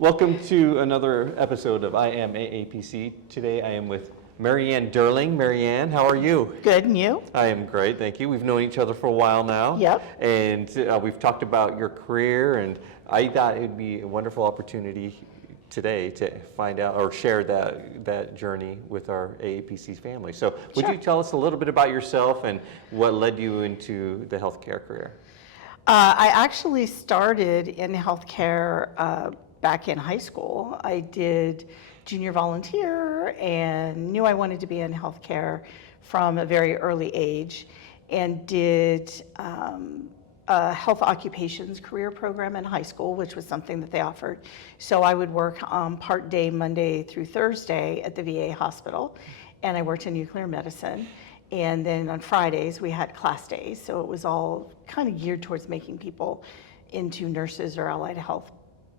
Welcome to another episode of I Am AAPC. Today I am with Marianne Durling. Marianne, how are you? Good, and you? I am great, thank you. We've known each other for a while now. Yep. And we've talked about your career, and I thought it would be a wonderful opportunity today to find out or share that journey with our AAPC family. So would Sure. you tell us a little bit about yourself and what led you into the healthcare career? I actually started in healthcare back in high school. I did junior volunteer and knew I wanted to be in healthcare from a very early age, and did a health occupations career program in high school, which was something that they offered. So I would work part day Monday through Thursday at the VA hospital, and I worked in nuclear medicine. And then on Fridays we had class days, so it was all kind of geared towards making people into nurses or allied health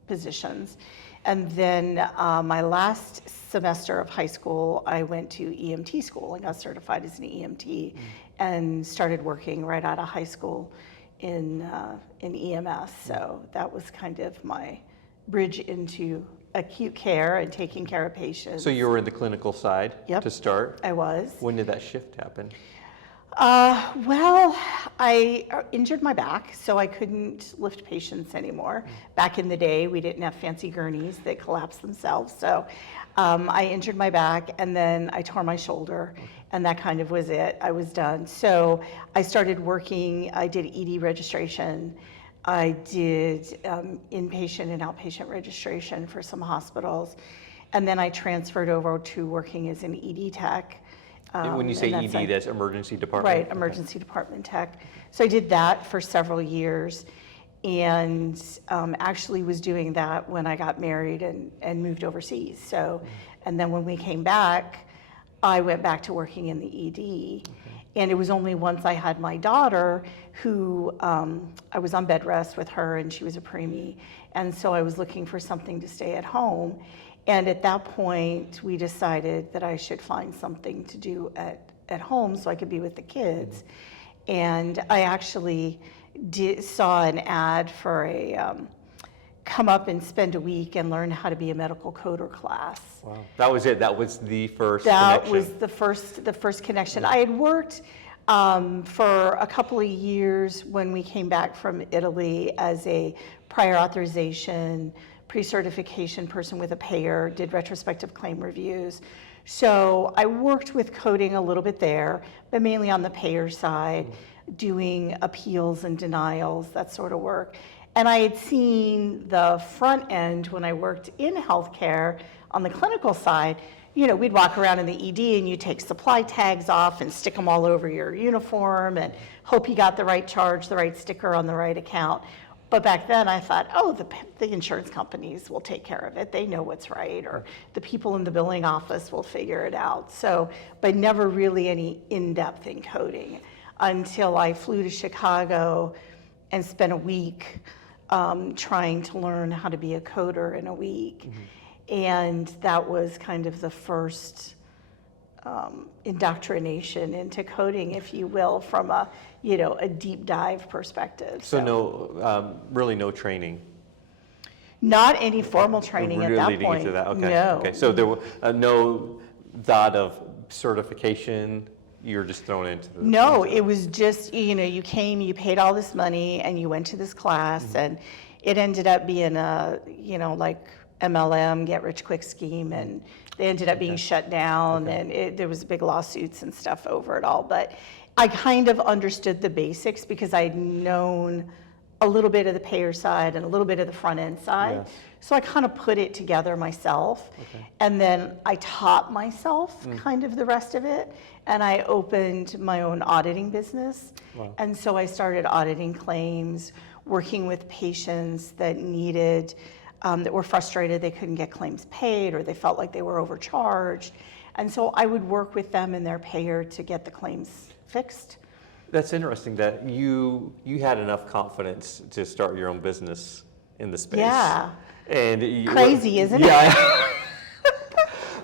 positions. And then my last semester of high school, I went to EMT school and got certified as an EMT, and started working right out of high school in EMS. So that was kind of my bridge into acute care and taking care of patients. So you were in the clinical side Yep. to start? I was. When did that shift happen? Well, I injured my back, so I couldn't lift patients anymore. Back in the day, we didn't have fancy gurneys that collapsed themselves. So I injured my back, and then I tore my shoulder, and that kind of was it. I was done. So I started working. I did ED registration. I did inpatient and outpatient registration for some hospitals. And then I transferred over to working as an ED tech. When you say ED, that's emergency department? Right, emergency department tech. So I did that for several years, and actually was doing that when I got married and moved overseas. So, and then when we came back, I went back to working in the ED. And it was only once I had my daughter, who I was on bed rest with her, and she was a preemie. And so I was looking for something to stay at home. And at that point, we decided that I should find something to do at home so I could be with the kids. And I actually saw an ad for a come up and spend a week and learn how to be a medical coder class. Wow. That was it. That was the first That connection. was the first connection. I had worked for a couple of years when we came back from Italy as a prior authorization, pre-certification person with a payer, did retrospective claim reviews. So I worked with coding a little bit there, but mainly on the payer side, doing appeals and denials, that sort of work. And I had seen the front end when I worked in healthcare on the clinical side. You know, we'd walk around in the ED and you take supply tags off and stick them all over your uniform and hope you got the right charge, the right sticker on the right account. But back then I thought, oh, the insurance companies will take care of it. They know what's right, or the people in the billing office will figure it out. So, but never really any in-depth in coding until I flew to Chicago and spent a week trying to learn how to be a coder in a week. And that was kind of the first indoctrination into coding, if you will, from a deep dive perspective. So really no training? Not any formal training at that leading point. into that? Okay. No. Okay. So there was no thought of certification. You're just thrown into the... No, it was just, you came, you paid all this money, and you went to this class, and it ended up being a, like MLM, get rich quick scheme, and they ended up being shut down, and there was big lawsuits and stuff over it all. But I kind of understood the basics because I had known a little bit of the payer side and a little bit of the front end side. Yes. So I kind of put it together myself. And then I taught myself kind of the rest of it. And I opened my own auditing business. Wow. And so I started auditing claims, working with patients that needed, that were frustrated they couldn't get claims paid, or they felt like they were overcharged. And so I would work with them and their payer to get the claims fixed. That's interesting that you had enough confidence to start your own business in the space. Yeah. And Crazy, isn't it? Yeah.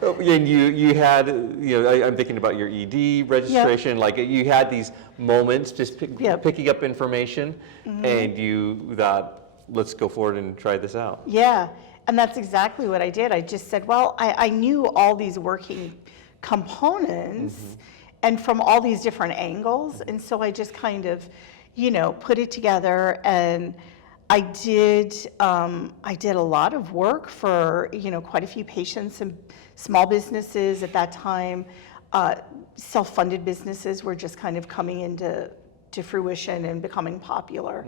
And you had, I'm thinking about your ED registration, like you had these moments just picking up information, and you thought, let's go forward and try this out. Yeah, And that's exactly what I did. I just said, well, I knew all these working components and from all these different angles. And so I just kind of, put it together, and I did a lot of work for, quite a few patients and small businesses at that time. Self-funded businesses were just kind of coming into fruition and becoming popular.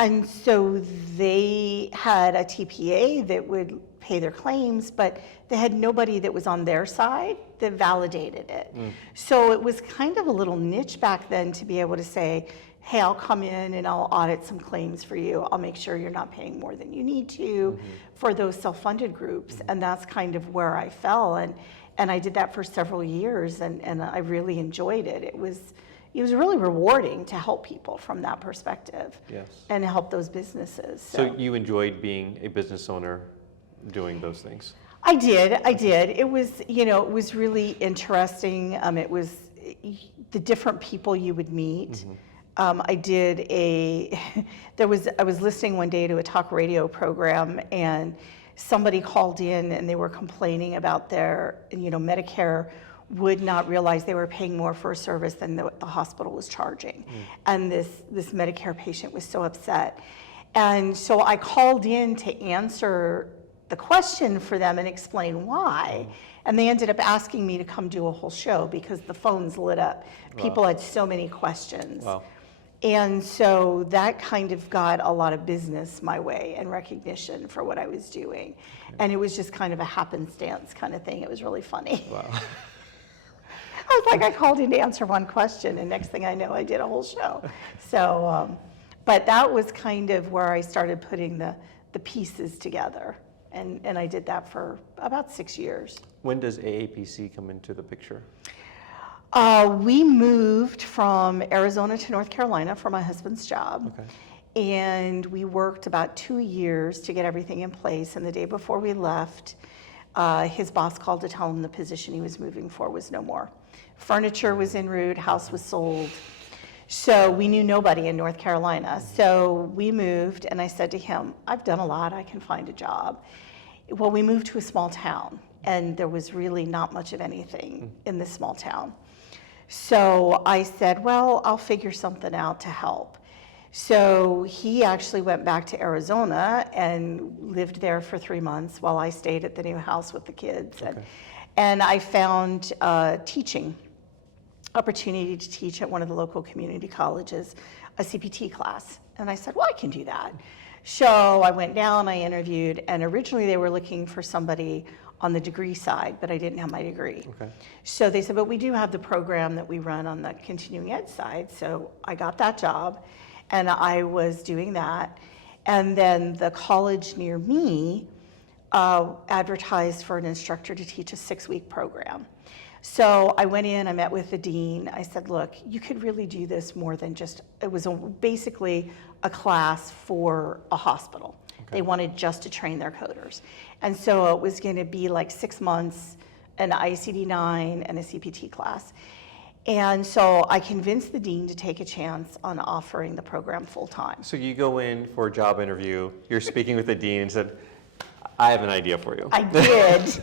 And so they had a TPA that would pay their claims, but they had nobody that was on their side that validated it. So it was kind of a little niche back then to be able to say, hey, I'll come in and I'll audit some claims for you. I'll make sure you're not paying more than you need to for those self-funded groups. And that's kind of where I fell. And I did that for several years, and I really enjoyed it. It was really rewarding to help people from that perspective. Yes. And help those businesses. So you enjoyed being a business owner doing those things? I did. It was really interesting. It was the different people you would meet. I was listening one day to a talk radio program, and somebody called in and they were complaining about their, Medicare would not realize they were paying more for a service than the hospital was charging. And this Medicare patient was so upset. And so I called in to answer the question for them and explain why. And they ended up asking me to come do a whole show because the phones lit up. People had so many questions. Wow. And so that kind of got a lot of business my way and recognition for what I was doing. Okay. And it was just kind of a happenstance kind of thing. It was really funny. Wow. I was like, I called in to answer one question, and next thing I know, I did a whole show. So, but that was kind of where I started putting the pieces together. And I did that for about 6 years. When does AAPC come into the picture? We moved from Arizona to North Carolina for my husband's job. Okay. And we worked about 2 years to get everything in place. And the day before we left, his boss called to tell him the position he was moving for was no more. Furniture was en route, house was sold. So we knew nobody in North Carolina. So we moved, and I said to him, I've done a lot, I can find a job. Well, we moved to a small town, and there was really not much of anything in this small town. So I said, well, I'll figure something out to help. So he actually went back to Arizona and lived there for 3 months while I stayed at the new house with the kids. Okay. And I found teaching opportunity to teach at one of the local community colleges, a CPT class. And I said, well, I can do that. So I went down, I interviewed, and originally they were looking for somebody on the degree side, but I didn't have my degree. Okay. So they said, but we do have the program that we run on the continuing ed side. So I got that job, and I was doing that. And then the college near me advertised for an instructor to teach a 6-week program. So I went in, I met with the dean. I said, look, you could really do this more than just, it was basically a class for a hospital. Okay. They wanted just to train their coders. And so it was going to be like 6 months, an ICD-9 and a CPT class. And so I convinced the dean to take a chance on offering the program full time. So you go in for a job interview, you're speaking with the dean and said, I have an idea for you. I did.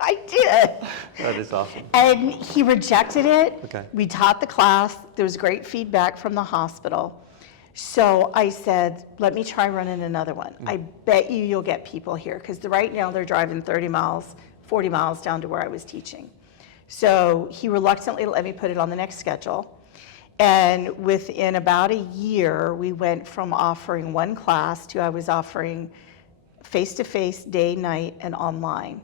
I did. That is awesome. And he rejected it. Okay. We taught the class. There was great feedback from the hospital. So I said, let me try running another one. I bet you'll get people here, because right now they're driving 30 miles, 40 miles down to where I was teaching. So he reluctantly let me put it on the next schedule. And within about a year, we went from offering one class to I was offering face-to-face, day, night, and online.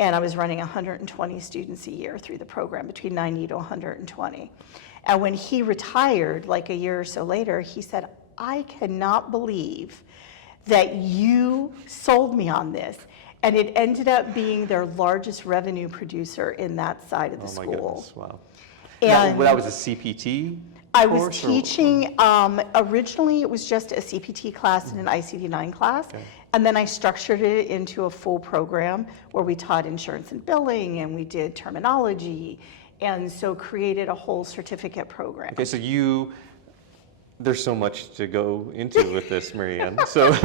And I was running 120 students a year through the program, between 90 to 120. And when he retired, like a year or so later, he said, I cannot believe that you sold me on this. And it ended up being their largest revenue producer in that side of the school. Oh my goodness, wow. And that was a CPT I course, was teaching, originally it was just a CPT class and an ICD-9 class. Okay. And then I structured it into a full program where we taught insurance and billing, and we did terminology, and so created a whole certificate program. Okay, so you There's so much to go into with this, Marianne. So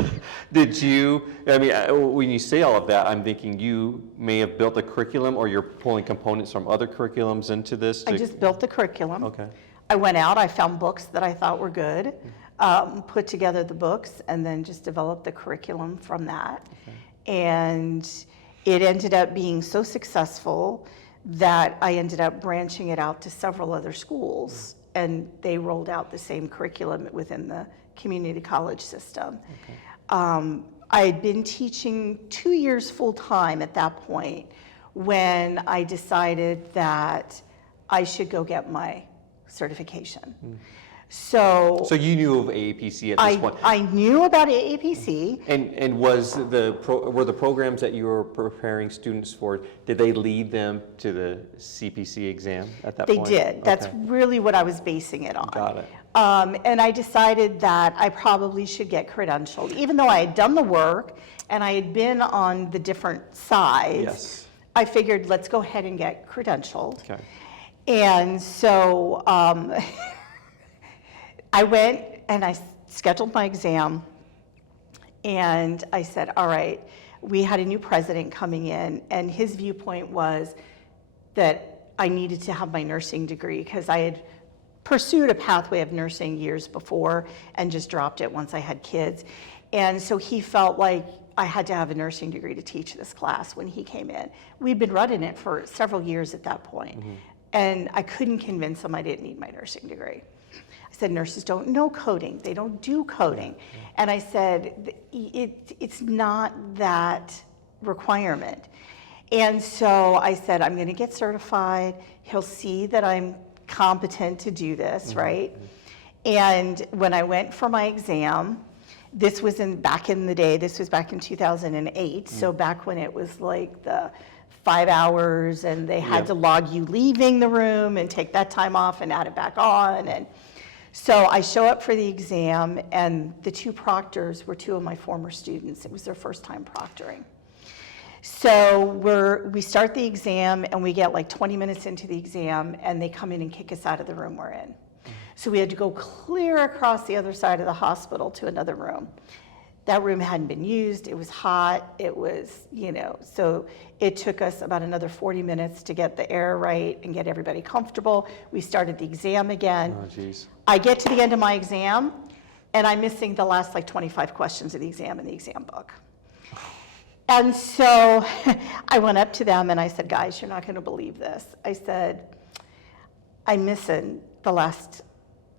did you, I mean, when you say all of that, I'm thinking you may have built a curriculum or you're pulling components from other curriculums into this? I just built the curriculum. Okay. I went out, I found books that I thought were good, put together the books, and then just developed the curriculum from that. Okay. And it ended up being so successful that I ended up branching it out to several other schools, and they rolled out the same curriculum within the community college system. Okay. I had been teaching 2 years full-time at that point when I decided that I should go get my certification. So you knew of AAPC at this point? I knew about AAPC. And were the programs that you were preparing students for, did they lead them to the CPC exam at that point? They did. That's Okay. really what I was basing it on. Got it. And I decided that I probably should get credentialed, even though I had done the work and I had been on the different sides. Yes. I figured, let's go ahead and get credentialed. Okay. And so I went and I scheduled my exam, and I said, all right, we had a new president coming in, and his viewpoint was that I needed to have my nursing degree because I had pursued a pathway of nursing years before and just dropped it once I had kids. And so he felt like I had to have a nursing degree to teach this class when he came in. We'd been running it for several years at that point, and I couldn't convince him I didn't need my nursing degree. I said, nurses don't know coding. They don't do coding. And I said, it's not that requirement. And so I said, I'm going to get certified. He'll see that I'm competent to do this, right? And when I went for my exam, this was back in the day, this was back in 2008. So back when it was like the 5 hours and they had to log you leaving the room and take that time off and add it back on. And so I show up for the exam, and the two proctors were two of my former students. It was their first time proctoring. So we start the exam, and we get like 20 minutes into the exam, and they come in and kick us out of the room we're in. So we had to go clear across the other side of the hospital to another room. That room hadn't been used. It was hot. It was, so it took us about another 40 minutes to get the air right and get everybody comfortable. We started the exam again. Oh, geez. I get to the end of my exam, and I'm missing the last 25 questions of the exam in the exam book. And so I went up to them and I said, guys, you're not going to believe this. I said, I'm missing the last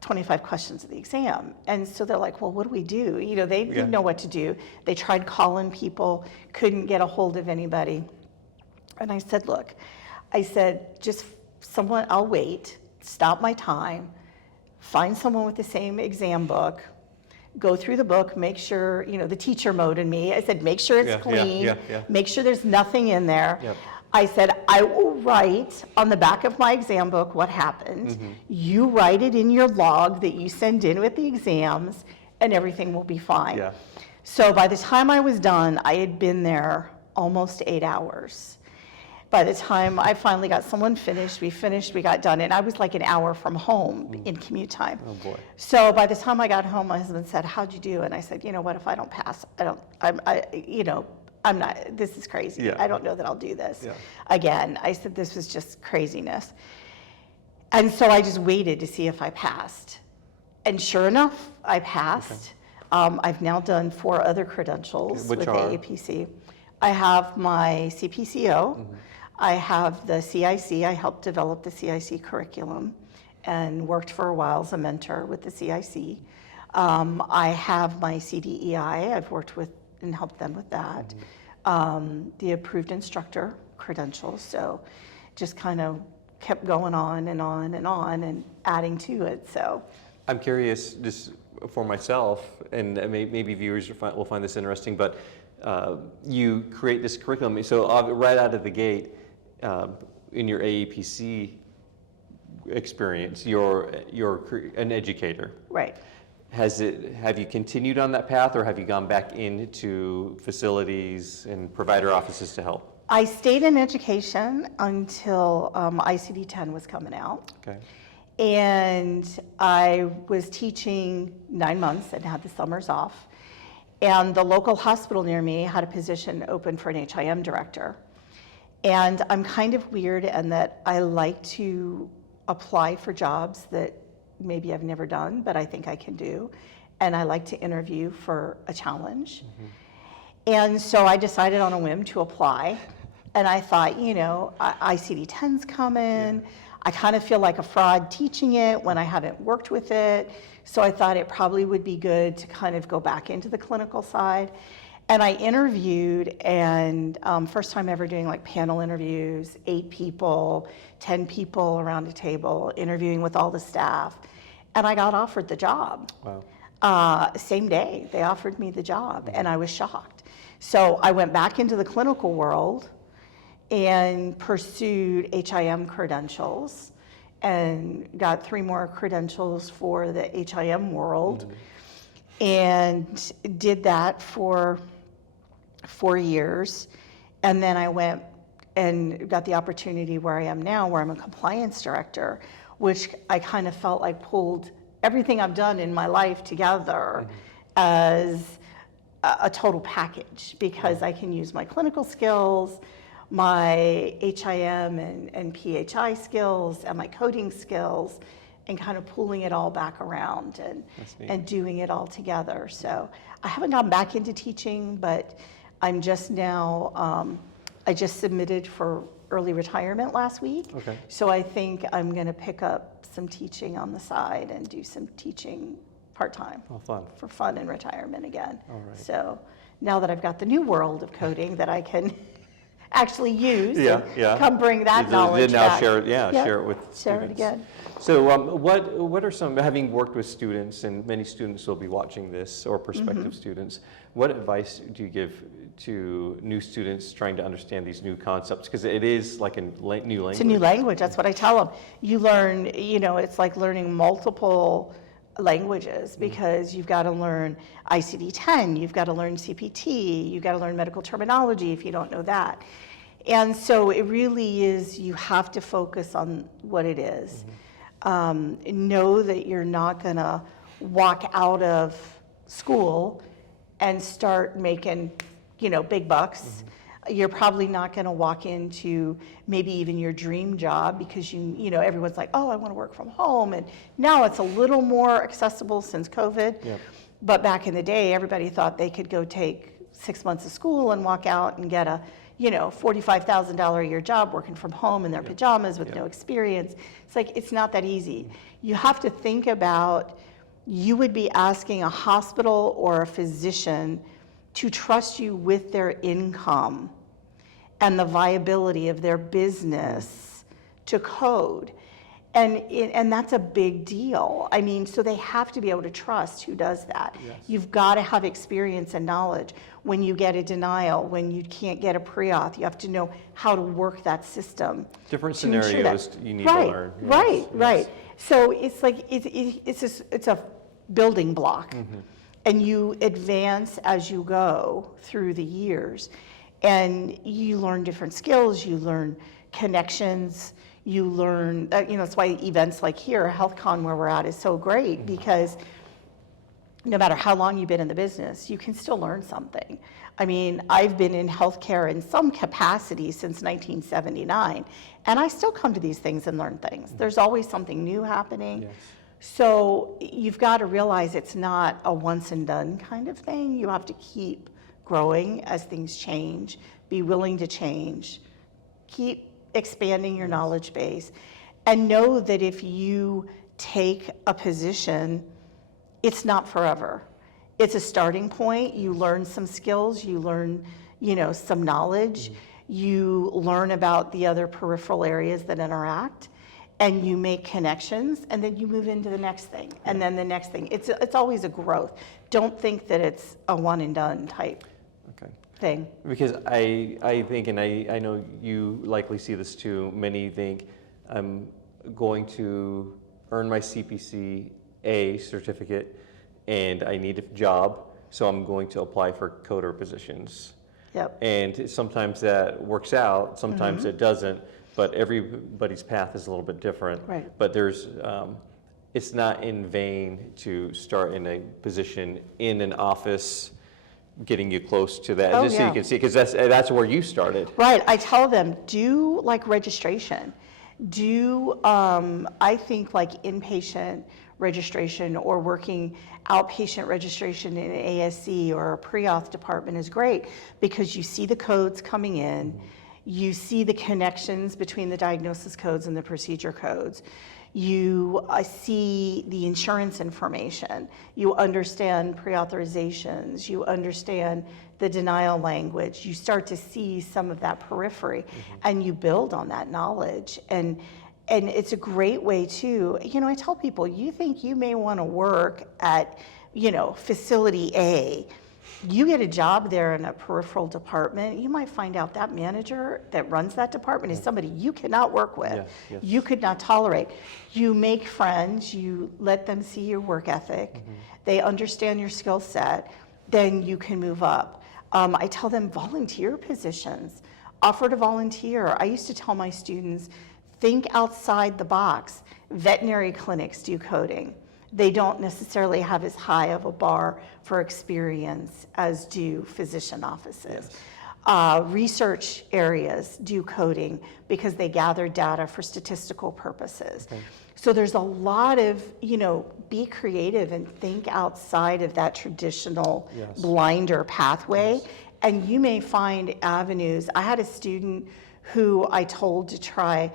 25 questions of the exam. And so they're like, well, what do we do? They didn't know what to do. They tried calling people, couldn't get a hold of anybody. And I said, look, just someone, I'll wait, stop my time, find someone with the same exam book, go through the book, make sure, the teacher mode in me. I said, make sure it's clean, make sure there's nothing in there. Yep. I said, I will write on the back of my exam book what happened. You write it in your log that you send in with the exams, and everything will be fine. Yeah. So by the time I was done, I had been there almost 8 hours. By the time I finally got someone finished, we got done, and I was like an hour from home in commute time. Oh boy. So by the time I got home, my husband said, how'd you do? And I said, you know what, if I don't pass, I'm not, this is crazy. Yeah. I don't know that I'll do this Yeah. again. I said, this was just craziness. And so I just waited to see if I passed. And sure enough, I passed. I've now done 4 other credentials Which with are? AAPC. I have my CPCO. I have the CIC. I helped develop the CIC curriculum and worked for a while as a mentor with the CIC. I have my CDEI. I've worked with and helped them with that. The approved instructor credentials. So just kind of kept going on and on and on and adding to it. So I'm curious, just for myself, and maybe viewers will find this interesting, but you create this curriculum. So right out of the gate, in your AAPC experience, you're an educator. right. Have you continued on that path, or have you gone back into facilities and provider offices to help? I stayed in education until ICD-10 was coming out. Okay. And I was teaching 9 months and had the summers off. And the local hospital near me had a position open for an HIM director. And I'm kind of weird in that I like to apply for jobs that maybe I've never done, but I think I can do. And I like to interview for a challenge. And so I decided on a whim to apply. And I thought, you know, ICD-10's coming. I kind of feel like a fraud teaching it when I haven't worked with it. So I thought it probably would be good to kind of go back into the clinical side. And I interviewed, and first time ever doing like panel interviews, 8 people, 10 people around a table, interviewing with all the staff. And I got offered the job. Wow. Same day, they offered me the job, and I was shocked. So I went back into the clinical world and pursued HIM credentials and got 3 more credentials for the HIM world, and did that for 4 years. And then I went and got the opportunity where I am now, where I'm a compliance director, which I kind of felt like pulled everything I've done in my life together as a total package, because I can use my clinical skills, my HIM and PHI skills, and my coding skills, and kind of pulling it all back around and doing it all together. So I haven't gone back into teaching, but I'm just now, I just submitted for early retirement last week. Okay. So I think I'm going to pick up some teaching on the side and do some teaching part-time. Oh, fun. For fun and retirement again. All right. So now that I've got the new world of coding that I can actually use, come bring that knowledge now back. share it, share it with Share students. it again. So what are some, having worked with students, and many students will be watching this, or prospective students, what advice do you give to new students trying to understand these new concepts? Because it is like a new language. It's a new language, that's what I tell them. You learn, you know, it's like learning multiple languages, because you've got to learn ICD-10, you've got to learn CPT, you've got to learn medical terminology if you don't know that. And so it really is, you have to focus on what it is. Know that you're not going to walk out of school and start making, you know, big bucks. You're probably not going to walk into maybe even your dream job, because you know, everyone's like, oh, I want to work from home. And now it's a little more accessible since COVID. Yep. But back in the day, everybody thought they could go take 6 months of school and walk out and get a, you know, $45,000 a year job working from home in their pajamas with no experience. It's like, it's not that easy. You have to think about, you would be asking a hospital or a physician to trust you with their income and the viability of their business to code. And that's a big deal. I mean, so they have to be able to trust who does that. Yes. You've got to have experience and knowledge. When you get a denial, when you can't get a pre-auth, you have to know how to work that system. Different to ensure scenarios that. you need to learn. Yes, Right. yes. So it's like, it's a building block. And you advance as you go through the years. And you learn different skills, you learn connections, you learn, you know, that's why events like here, HealthCon where we're at, is so great, because no matter how long you've been in the business, you can still learn something. I mean, I've been in healthcare in some capacity since 1979, and I still come to these things and learn things. There's always something new happening. Yes. So you've got to realize it's not a once and done kind of thing. You have to keep growing as things change, be willing to change, keep expanding your knowledge base, and know that if you take a position, it's not forever. It's a starting point. You learn some skills, you learn, you know, some knowledge, you learn about the other peripheral areas that interact, and you make connections, and then you move into the next thing, and then the next thing. It's always a growth. Don't think that it's a one and done type thing. Because I think, and I know you likely see this too, many think I'm going to earn my CPCA certificate and I need a job, so I'm going to apply for coder positions. Yep. And sometimes that works out, sometimes it doesn't. but everybody's path is a little bit different. Right. But there's, it's not in vain to start in a position in an office, getting you close to that, Oh, just so yeah. you can see, because that's where you started. Right, I tell them, do like registration. Do, I think like inpatient registration or working outpatient registration in an ASC or a pre-auth department is great because you see the codes coming in, you see the connections between the diagnosis codes and the procedure codes. You see the insurance information, you understand pre-authorizations, you understand the denial language, you start to see some of that periphery, and you build on that knowledge. And it's a great way to, I tell people, you think you may want to work at, facility A, you get a job there in a peripheral department, you might find out that manager that runs that department is somebody you cannot work with. Yeah, yes. You could not tolerate. You make friends, you let them see your work ethic, they understand your skill set, then you can move up. I tell them volunteer positions, offer to volunteer. I used to tell my students, think outside the box. Veterinary clinics do coding. They don't necessarily have as high of a bar for experience as do physician offices. Research areas do coding because they gather data for statistical purposes. Okay. So there's a lot of, be creative and think outside of that traditional blinder pathway. Yes. And you may find avenues. I had a student who I told to try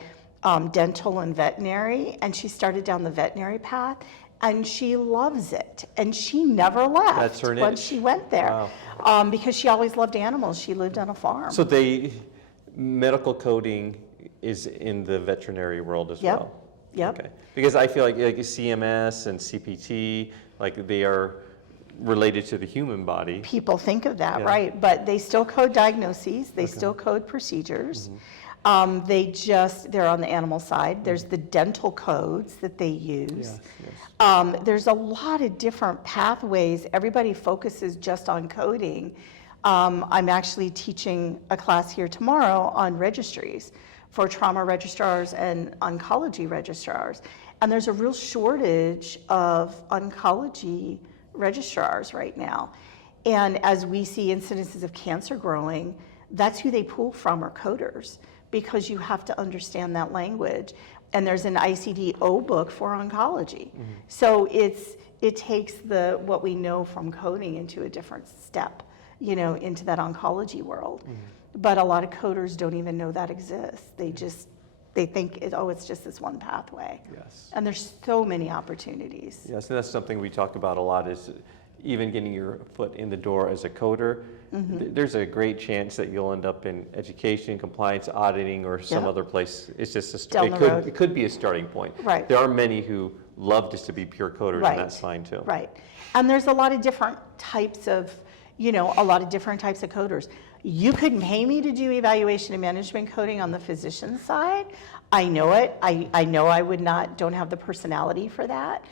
dental and veterinary, and she started down the veterinary path. And she loves it, and she never left. That's her niche. Once she went there. Wow. Because she always loved animals. She lived on a farm. So medical coding is in the veterinary world as well? Yep. Okay. Because I feel like CMS and CPT, like they are related to the human body. People think of that, right? But they still code diagnoses. They still code procedures. They're on the animal side. There's the dental codes that they use. There's a lot of different pathways. Everybody focuses just on coding. I'm actually teaching a class here tomorrow on registries for trauma registrars and oncology registrars. And there's a real shortage of oncology registrars right now. And as we see incidences of cancer growing, that's who they pull from are coders, because you have to understand that language. And there's an ICD-O book for oncology. So it takes what we know from coding into a different step, into that oncology world. But a lot of coders don't even know that exists. They think, it's just this one pathway. Yes. And there's so many opportunities. Yes, and that's something we talk about a lot is even getting your foot in the door as a coder. There's a great chance that you'll end up in education, compliance, auditing, or some other place. It's just it could be a starting point. Right. There are many who love just to be pure coders, Right. and that's fine too. Right. And there's a lot of different types of, coders. You couldn't pay me to do evaluation and management coding on the physician side. I know it. I know I don't have the personality for that.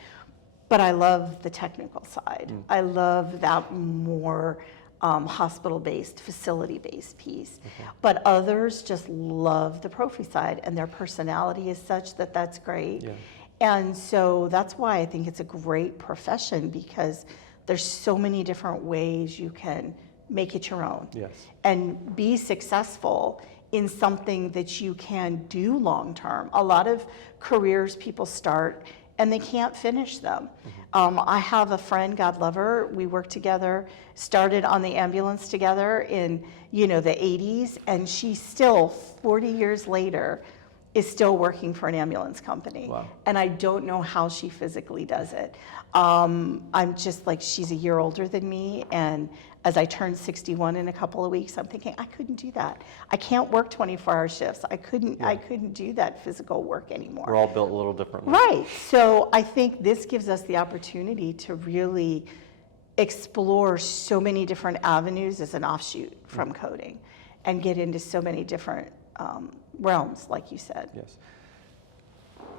But I love the technical side. I love that more hospital-based, facility-based piece. But others just love the prophy side, and their personality is such that that's great. Yeah. And so that's why I think it's a great profession, because there's so many different ways you can make it your own. Yes. And be successful in something that you can do long-term. A lot of careers people start and they can't finish them. I have a friend, God love her, we worked together, started on the ambulance together in the 80s, and she still, 40 years later, is still working for an ambulance company. Wow. And I don't know how she physically does it. I'm just like, she's a year older than me, and as I turn 61 in a couple of weeks, I'm thinking, I couldn't do that. I can't work 24-hour shifts. I couldn't do that physical work anymore. We're all built a little differently. Right. So I think this gives us the opportunity to really explore so many different avenues as an offshoot from coding and get into so many different realms, like you said. Yes.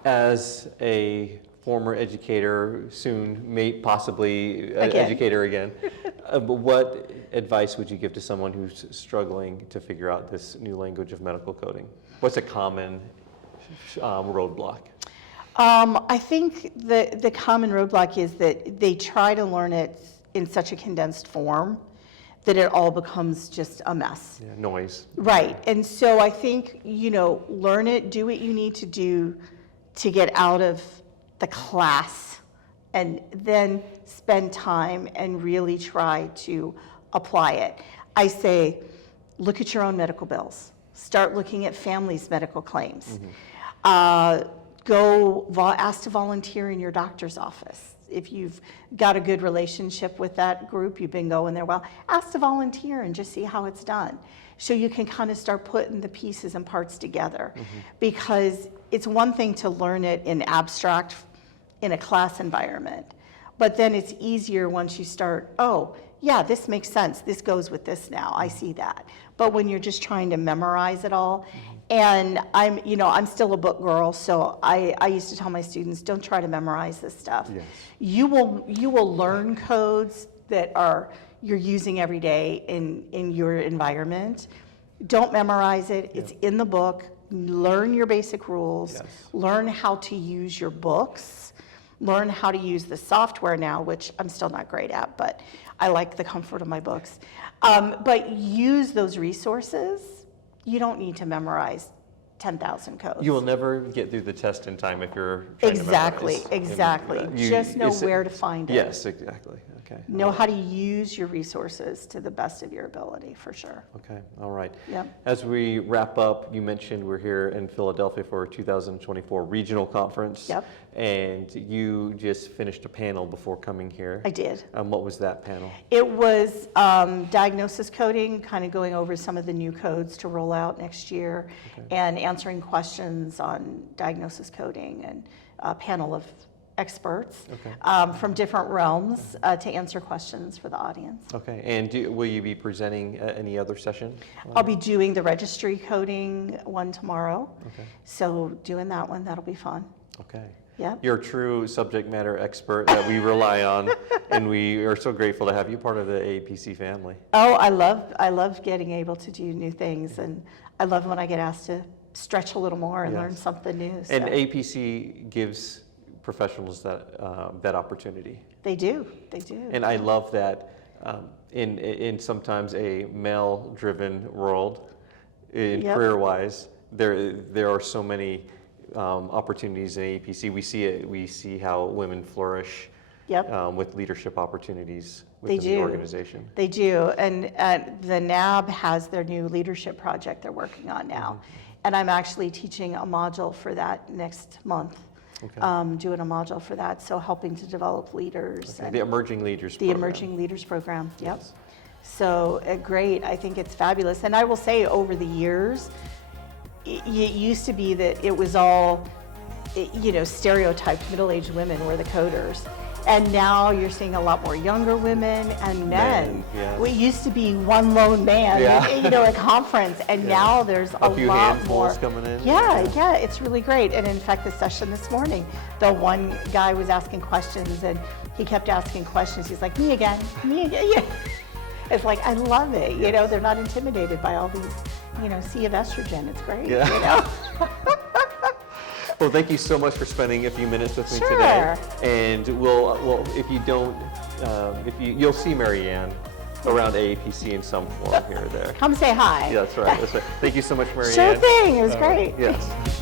As a former educator, soon possibly an educator again, but what advice would you give to someone who's struggling to figure out this new language of medical coding? What's a common roadblock? I think the common roadblock is that they try to learn it in such a condensed form that it all becomes just a mess. Yeah, noise. Right, and so I think, learn it, do what you need to do to get out of the class, and then spend time and really try to apply it. I say, look at your own medical bills. Start looking at families' medical claims. Ask to volunteer in your doctor's office. If you've got a good relationship with that group, you've been going there well, ask to volunteer and just see how it's done. So you can kind of start putting the pieces and parts together. Because it's one thing to learn it in abstract in a class environment, but then it's easier once you start, oh, yeah, this makes sense. This goes with this now. I see that. But when you're just trying to memorize it all, and I'm still a book girl, so I used to tell my students, don't try to memorize this stuff. Yes. You will learn codes that you're using every day in your environment. Don't memorize it. It's in the book. Learn your basic rules. Yes. Learn how to use your books. Learn how to use the software now, which I'm still not great at, but I like the comfort of my books. But use those resources. You don't need to memorize 10,000 codes. You will never get through the test in time if you're trying to memorize. Exactly. Just know where to find it. Yes, exactly. Okay. Know how to use your resources to the best of your ability, for sure. Okay, all right. Yep. As we wrap up, you mentioned we're here in Philadelphia for our 2024 regional conference. Yep. And you just finished a panel before coming here. I did. What was that panel? It was diagnosis coding, kind of going over some of the new codes to roll out next year, and answering questions on diagnosis coding, and a panel of experts from different realms to answer questions for the audience. Okay, and will you be presenting any other session? I'll be doing the registry coding one tomorrow. Okay. So doing that one, that'll be fun. Okay. Yeah. You're a true subject matter expert that we rely on, and we are so grateful to have you part of the AAPC family. Oh, I love getting able to do new things, and I love when I get asked to stretch a little more and learn something new. So. And AAPC gives professionals that opportunity. They do. And I love that in sometimes a male-driven world, in career-wise, there are so many opportunities in AAPC. We see how women flourish with leadership opportunities within the organization. They do, and the NAB has their new leadership project they're working on now, and I'm actually teaching a module for that next month. Doing a module for that, so helping to develop leaders. The Emerging Leaders program. The Emerging Leaders Program, yep. So great, I think it's fabulous. And I will say, over the years, it used to be that it was all, stereotyped middle-aged women were the coders. And now you're seeing a lot more younger women and men. It used to be one lone man, at conference, and now there's a few lot handfuls more coming in. Yeah, it's really great. And in fact, the session this morning, the one guy was asking questions, and he kept asking questions. He's like, me again. Yeah. It's like, I love it. They're not intimidated by all these, sea of estrogen. It's great. Yeah. Well, thank you so much for spending a few minutes with me today. And we'll if you don't, you'll see Marianne around AAPC in some form here or there. Come say hi. Yeah, that's right. Thank you so much, Marianne. Sure thing. It was great. Yes.